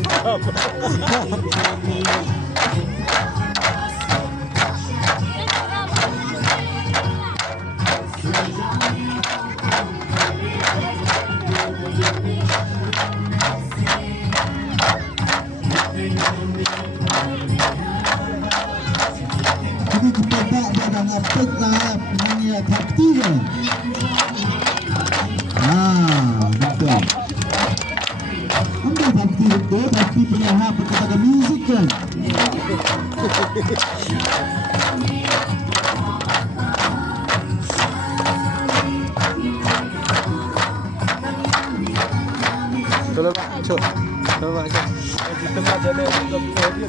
Jadi kita tak ada ngapet lah punya taktiknya. Betul. Ambil taktik betul, tapi penyahat perkatakan muzik kan. Tolong Pak, cuk. Tolong Pak, cuk. Di tengah jalan untuk dia.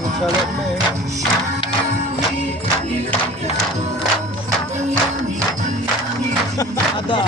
Masalah ni. Ada.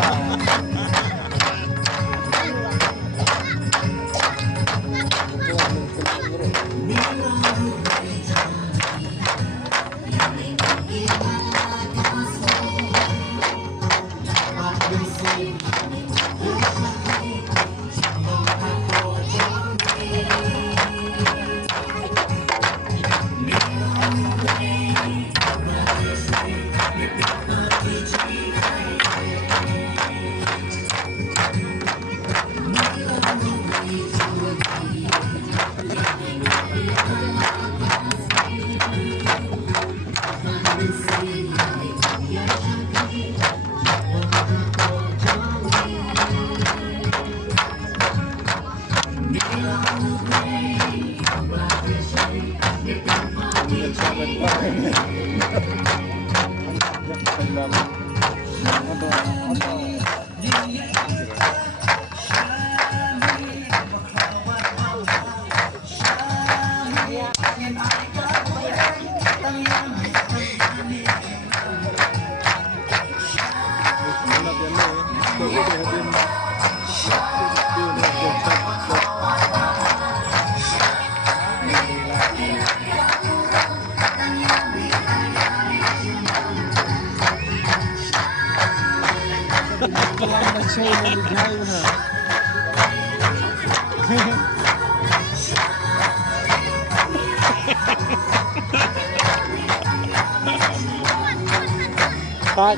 Pak.